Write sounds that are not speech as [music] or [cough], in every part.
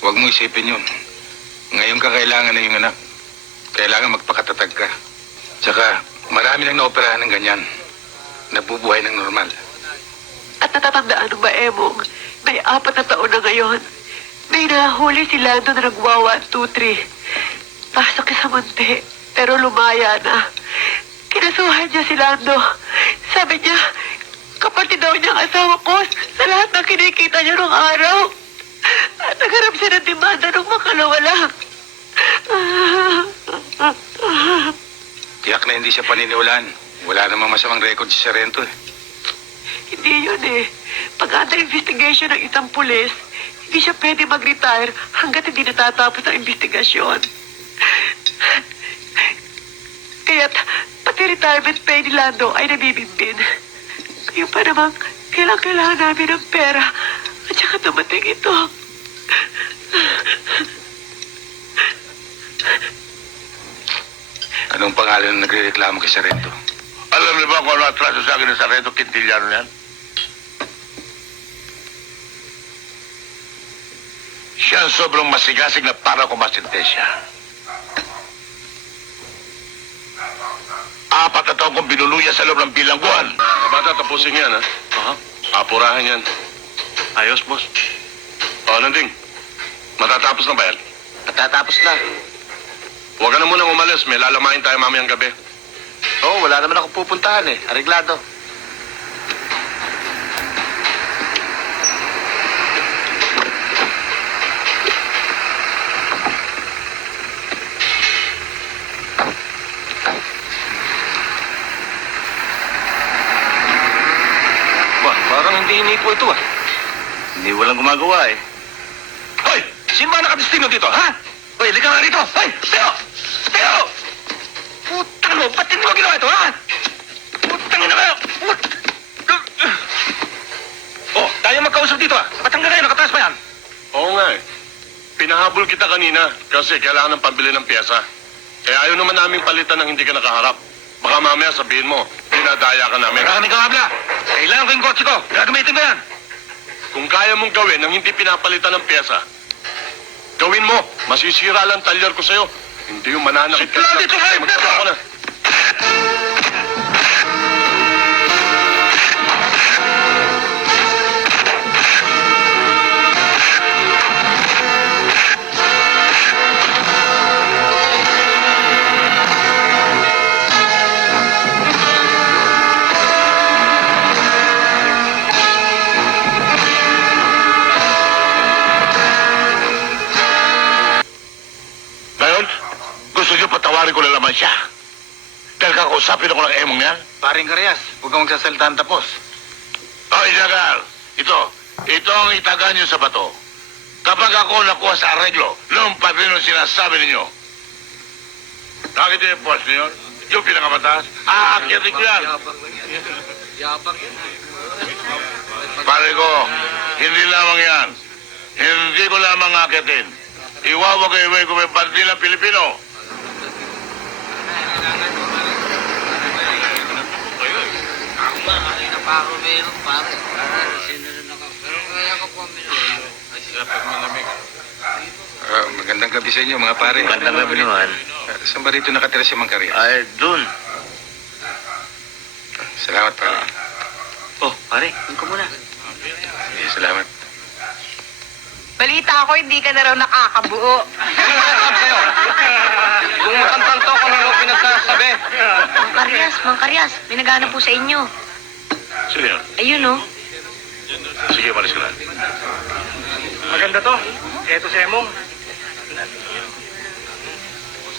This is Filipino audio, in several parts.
Huwag mo isipin yun. Ngayon ka kailangan na yung anak. Kailangan magpakatatag ka. Tsaka, marami nang naoperahan ng ganyan. Nabubuhay ng normal. At natatandaan ba, Emong, may apat na taon na ngayon. May nahuli si Lando na nagwa 1, 2, 3. Pasok sa munti, pero lumaya na. Kinasuhan niya si Lando. Sabi niya, kapatid daw niya ang asawa ko sa lahat ng kinikita niya nung araw. Nagharap siya ng demanda nung makalawala. Tiyak na hindi siya paniniwalaan. Wala namang masamang record si Sarento eh. Hindi yun eh. Pag under investigation ng isang pulis, hindi siya pwede mag-retire hanggat hindi natatapos ang investigasyon. Kaya't pati retirement pay ni Lando ay nabibimbin. Ngayon pa naman, kailangan kailangan namin ng pera at saka dumating ito. Anong pangalan na nagre-reklamo kay Sarento? Alam niyo ba kung ano atraso sa akin ng Sarento Quintiliano yan? Siya ang sobrang masigasig na para ko masintesya. Apat na taon kong binuluya sa loob ng bilangguan. Bata, tapusin yan, ha? Aha. Apurahan yan. Ayos, boss. O, Nanding. Matatapos na ba yan? Matatapos na. Huwag ka na munang umalis. May lalamahin tayo mamayang gabi. Oo, wala naman ako pupuntahan eh. Areglado. Ba, parang hindi inipo ito, ah. Hindi walang gumagawa eh. Nga rito! Hoy! Teo! Teo! Putang mo! Ba't hindi mo ginawa ito, ha? Putang ina kayo! Put... Oh, tayo magkausap dito, ha? Ba't hanggang ngayon nakataas pa yan? Oo nga, eh. Pinahabol kita kanina kasi kailangan ng pambili ng pyesa. Eh, ayaw naman namin palitan ng hindi ka nakaharap. Baka mamaya sabihin mo, dinadaya ka namin. Marami kang habla! Kailangan ko yung kotse ko! Gagamitin ko yan! Kung kaya mong gawin ng hindi pinapalitan ng pyesa, gawin mo. Masisira lang talyar ko sa'yo. Hindi yung mananakit ka lang. dito, Ray! Magtrabaho patawarin ko na naman siya. Dahil kakausapin ako ng emong yan. Paring Karyas, huwag kang magsasaltahan tapos. O, Isagal, ito. Ito ang itaga niyo sa bato. Kapag ako nakuha sa arreglo, lumpat rin ang sinasabi ninyo. Nakita niyo yung boss niyo? Yung pinakamataas? Aakyatin ko yan. Pare ko, hindi lamang yan. Hindi ko lamang akyatin. Iwawagay-way ko may bandilang Pilipino. Ah, magandang gabi sa inyo, mga pare. Magandang gabi naman. Ah, saan ba rito nakatira si Mang Karia? Ay, dun. Salamat, pare. Oh, pare, dun ka muna. Eh, salamat. Balita ko, hindi ka na raw nakakabuo. [laughs] Kung makantang to, kung ano pinagsasabi. Mang Karyas, Mang Karyas, may naghanap po sa inyo. Sino yan? Ayun, oh. Sige, malis ka na. Maganda to. Eto si Emong.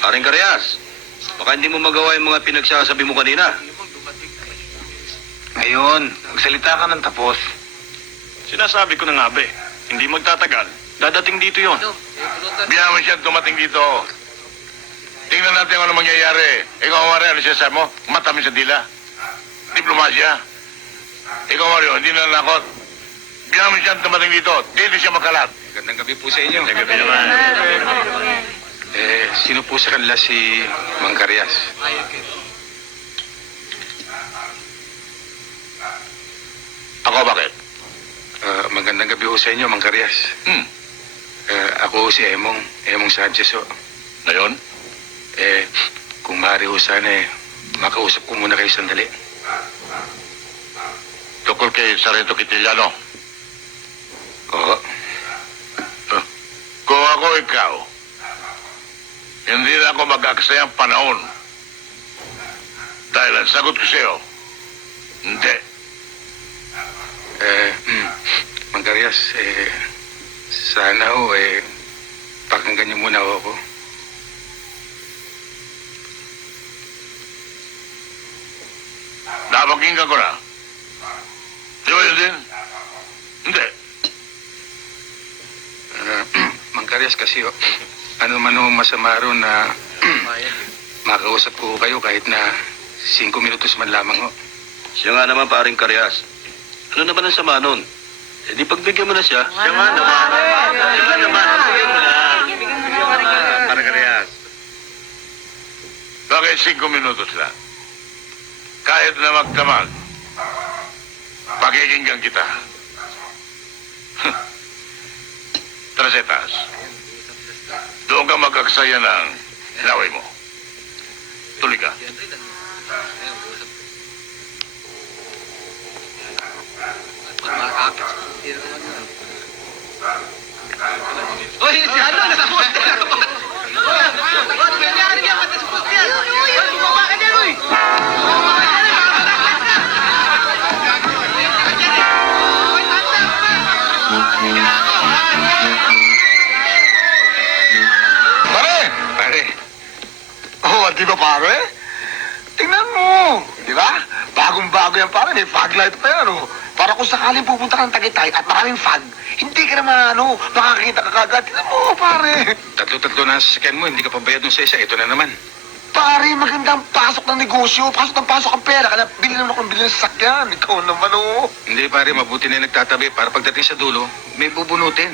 Paring Karyas, baka hindi mo magawa yung mga pinagsasabi mo kanina. Ngayon, magsalita ka ng tapos. Sinasabi ko na nga, be. Hindi magtatagal. Dadating dito yon. Biyaman siya dumating dito. Tingnan natin kung ano mangyayari. Ikaw, Mario, ano siya sabi mo? Matamis sa dila. Diplomasya. Ikaw, Mario, hindi na nakot. Biyaman siya dumating dito. Dito siya makalat. Magandang gabi po sa inyo. Gabi naman. Eh, sino po sa kanila si Mang Karias? Ako, bakit? Ah, magandang po sa inyo, Mang Karias. Hmm. Eh, ako ho si Emong, Emong Sanchez ho. Ngayon? Eh, kung maaari ho sana eh, makausap ko muna kayo sandali. Tukol kay Sarento Kitiliano. Oo. Kung ako ikaw, hindi na ako mag-aksayang panahon. Dahil ang sagot ko sa'yo, hindi. Eh, mm, Mangkarias, eh, sana ho eh, pakinggan niyo muna ho ako. Napakinggan ko na. Di ba yun din? Hindi. [clears throat] Uh, Mangkarias kasi ho, ano man ho masama ron na [clears throat] makausap ko kayo kahit na 5 minutos man lamang ho. Siya nga naman paring karyas. Ano naman ang sama nun? Eh di pagbigyan mo na siya. Siya nga naman. Siya nga naman. Pagbigyan mo na. Parang karyas. Bakit cinco minutos lang? Kahit na magdamag, pakikinggan kita. [laughs] Trasetas, doon ka magkaksaya ng laway mo. Tuloy ka. Pare, Oh, di ba pare? Tingnan mo! Di ba? Bagong-bago yan pare. May fog light pa oh. Para kung sakaling pupunta ka ng Tagaytay at maraming fog, hindi ka naman, ano, makakakita ka kagad. Tingnan mo, pare! tatlo-tatlo na sa sasakyan mo, hindi ka pa bayad dun sa isa. Ito na naman. Pare, magandang pasok ng negosyo. Pasok ng pasok ang pera. Kaya bili naman ako ng bili ng sasakyan. Ikaw naman, oh. Hindi pare, mabuti na yung nagtatabi para pagdating sa dulo, may bubunutin.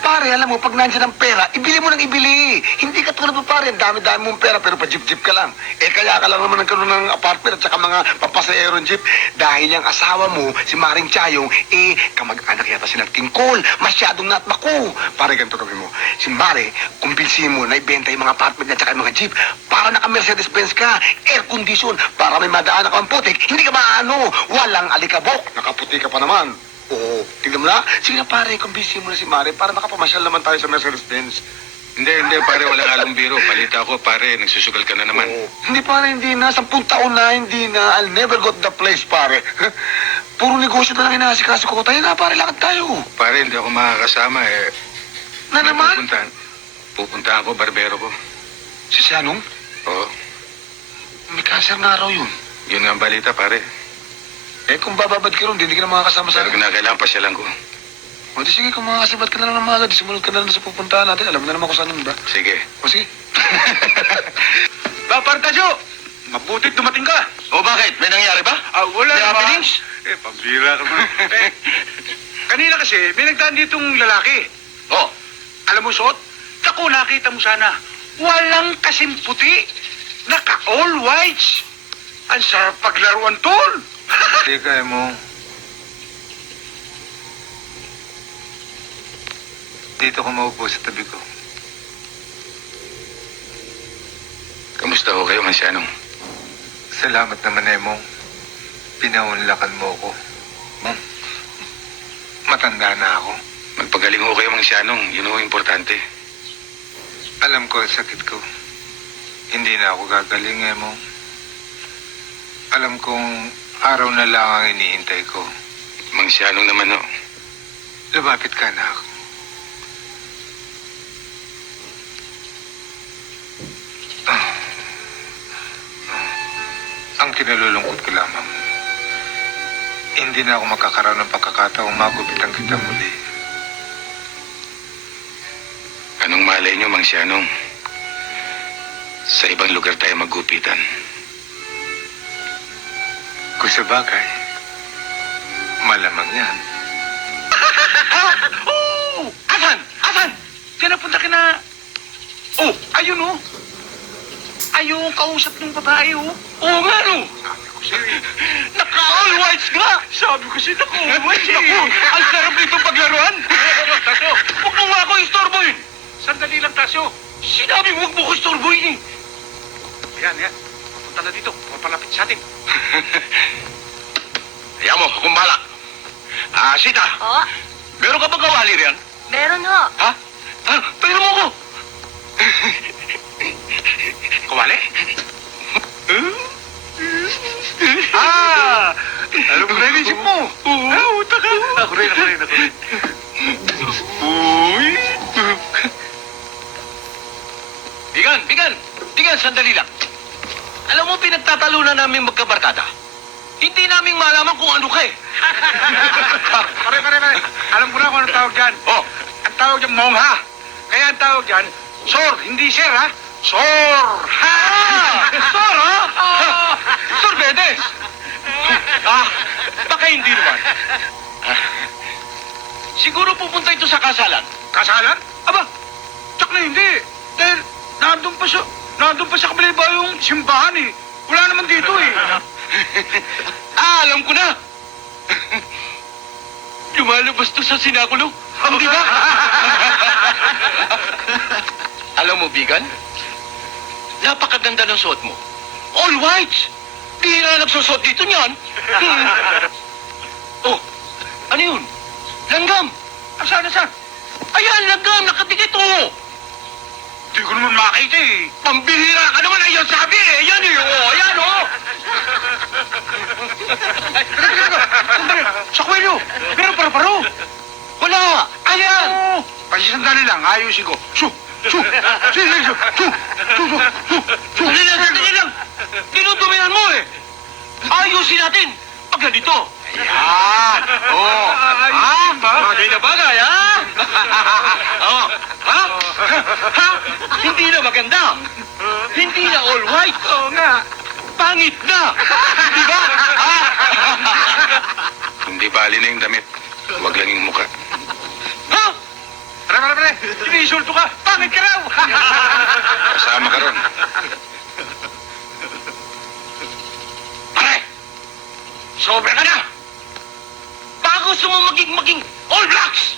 Pare, alam mo, pag nandiyan ang pera, ibili mo nang ibili. Hindi ka tulad mo, pare. Dami-dami mong pera, pero pa-jeep-jeep ka lang. Eh, kaya ka lang naman nagkaroon ng apartment at saka mga papasayero ng jeep. Dahil yung asawa mo, si Maring Chayong, eh, kamag-anak yata si Tingkol. Masyadong natmako. Pare, ganito gawin mo. Si Mare, kumpilsin mo na ibenta yung mga apartment at saka yung mga jeep. Para naka-Mercedes-Benz ka, air condition, para may madaan ka ang putik. Hindi ka maano, walang alikabok. Nakaputi ka pa naman. Oo, tignan mo na. Sige na pare, kumbisi mo na si Mare para makapamasyal naman tayo sa Mercedes-Benz. Hindi, hindi pare, walang halong biro. Balita ko pare, nagsusugal ka na naman. Oo. Hindi pare, hindi na. Sampung taon na, hindi na. I'll never go to the place, pare. [laughs] Puro negosyo na lang inaasikaso ko. Tayo na, pare, lakad tayo. Pare, hindi ako makakasama eh. Na naman? Pupuntahan. Pupuntahan ko, barbero ko. Si Sianong, Oo, may cancer na raw yun. yun nga ang balita pare. Eh, kung bababad ka ron, hindi ka na makakasama sa Pero akin. kinakailangan pasyalan ko. O, di sige, kung makakasabat ka na lang ng mga agad, sumunod ka na lang sa pupuntahan natin. Alam mo na naman kung saan yun ba? Sige. O, sige. [laughs] Bapartasyo! Mabutit dumating ka. O bakit? May nangyari ba? Ah, wala May naman. happenings? Eh, pambira ka man. [laughs] eh, kanina kasi, may nagdaan ditong lalaki. Oh, Alam mo, Sot? Naku, nakita mo sana. Walang kasing puti. Naka all whites. Ang sarap paglaruan, tol. Teka mo. Dito ko maupo sa tabi ko. Kamusta ho kayo, Mansianong? Salamat naman, Emong. Pinaunlakan mo ko. Hmm. Matanda na ako. Magpagaling ho kayo, Mansianong. Yun ho importante. Alam ko ang sakit ko. Hindi na ako gagaling, Emong. Alam kong araw na lang ang iniintay ko. Mansianong naman ho. Lumapit ka na ako. Ah. Ah. Ang kinalulungkot ko lamang, hindi na ako magkakaroon ng pagkakataong magupitan kita muli. Anong malay nyo, Mansianong? Sa ibang lugar tayo maggupitan. Kung sa bagay, malamang yan. [laughs] Oh! Asan? Asan? Diyan napunta ka na... Oh, ayun oh. Ayun, kausap ng babae oh. Oo nga no. [laughs] Naka-all whites nga. Sabi ko siya, naka-all whites eh. Naku, ang sarap nitong paglaruan. [laughs] Taso, huwag mo nga ako istorbohin. Sandali lang, Tasyo. Sinabi mo huwag mo ko istorbohin eh. Ayan, ayan. Punta na dito. Papalapit sa atin. [laughs] Kaya mo, kumbala. Ah, Sita, Oo, meron ka bang kawali riyan? meron ho. Ha? Ha? Pahira mo ko. Kumali? ah! Alam ko na yung isip mo. Oo. Ah, uta ka. Ako rin, ako rin, ako rin. Uy. Bigan, bigan. Bigan, sandali lang. Alam mo, pinagtatalunan namin magkabarkada. Hindi namin malaman kung ano ka eh. Pare, pare, pare. Alam ko na kung anong tawag dyan. Oh, Ang tawag dyan, mongha. Kaya ang tawag dyan, sor, hindi sir, ha? Sor! Ha! Sor, ha? Sor Bedes! Ah, baka hindi naman. Siguro pupunta ito sa kasalan. Kasalan? Aba, tsak na hindi. Dahil nandun pa sa, nandun pa sa kabila ba yung simbahan eh. Wala naman dito eh. [laughs] Ah, alam ko na. [laughs] Lumalabas to sa sinakulo. Hindi ba? [laughs] alam mo, Bigan, napakaganda ng suot mo. All whites. Bihira nagsusot dito niyan. Hmm. oh, ano yun? Langgam. Asan, asan? Ayan, langgam. Nakadikit, oh. Hindi ko naman makita eh. Pambihira ka naman. Ayan, sabi eh. Ayan eh. Oh, ayan, oh. Sandali, sa kwelyo. Pero paro-paro. Wala. Ayan. Oo. Kasi sandali lang, ayusin ko. Su, su, su, su, su, su, su, su, su. Sandali lang, sandali lang. Dinudumihan mo eh. Ayusin natin. Pag ganito. Ayan. Oo. Ayusin ba? Bagay na bagay, ha? [laughs] Ha? Hindi na maganda. Hindi na all white. Oo nga. Pangit na. Di ba? Ha? Hindi bali na yung damit. Huwag lang yung muka. Ha? Pare, pare, pare. Inisulto ka. Pangit ka raw. Kasama ka ron. Pare! Sobra ka na! Mo maging maging all blacks!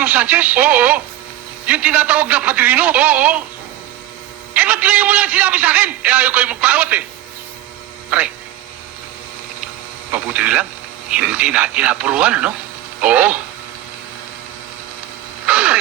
Ramon Sanchez? Oo. Yung tinatawag na padrino? Oo. Eh, ba't ngayon mo lang sinabi sa akin? Eh, ayaw kayo magpawat eh. Pre, mabuti nilang. Hindi natin napuruan, ano? Oo. Pre,